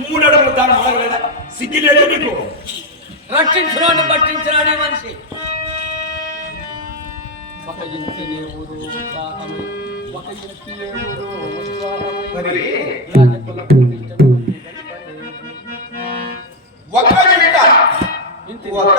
మూడడుగులు దాని మొదలైనా సిగ్గిలేదు నీకు. రక్షించరాని పట్టించరాని మనిషి ఒక ఇంటి ఊరు ఒక ఇంటి ఊరు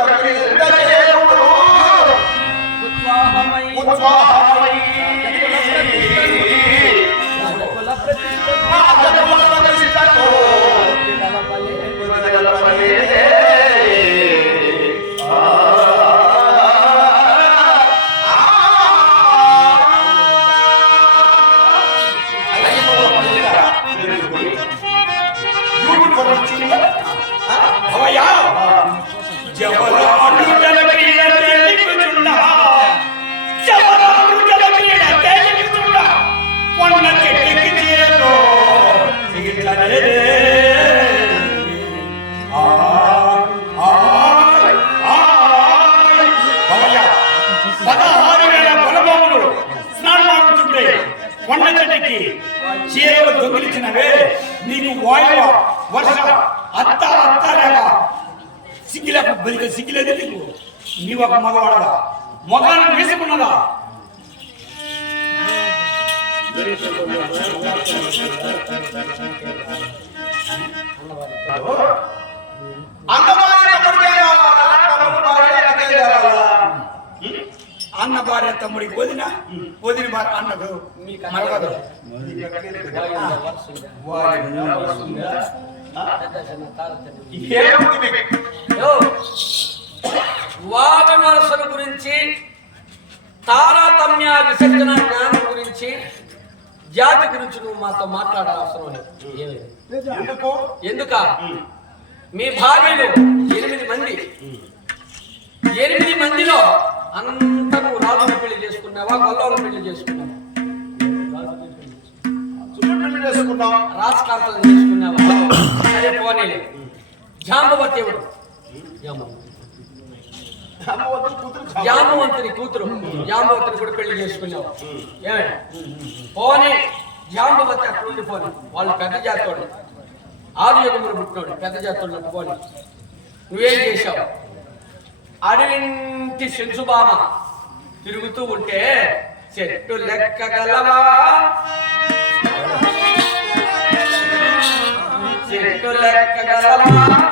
చీరలు దొంగిలించినవే నీకు వాయువ వర్ష అత్త అత్త లేక సిగ్గిలేక బలిక సిగ్గిలేదు నీకు. నీవు ఒక మగవాడదా మొగాన్ని వేసుకున్నదా? అన్న భార్య తమ్ముడికి వదిన వదిన భార్య అన్నకు మరొకదు. వావి వరసల గురించి తారతమ్య విసర్జన జ్ఞానం గురించి జాతి గురించి నువ్వు మాతో మాట్లాడాల్సిన అవసరం లేదు. ఎందుక మీ భార్యలు 8 మంది, 8 మందిలో అంతా నువ్వు రాజుని పెళ్లి చేసుకున్నావా గొల్లవాళ్ళని పెళ్లి చేసుకున్నావా? రాజకాంతలను చేసుకున్నావా? సరే పోనీ. జాంబవతి ఎవడు? జాంబవంతుని కూతురు. జాంబవతిని కూడా పెళ్లి చేసుకున్నావు. ఏమే పోనీ జాంబవతి అక్కడ ఉండిపోని. వాళ్ళు పెద్ద జాతోడు, ఆదియుగములు పుట్టినోడు, పెద్ద జాతోడు. పోని నువ్వేం చేశావు? అడవింటి శంసుబామ తిరుగుతూ ఉంటే చెట్టు లెక్కగలవా, చెట్టు లెక్కగలవా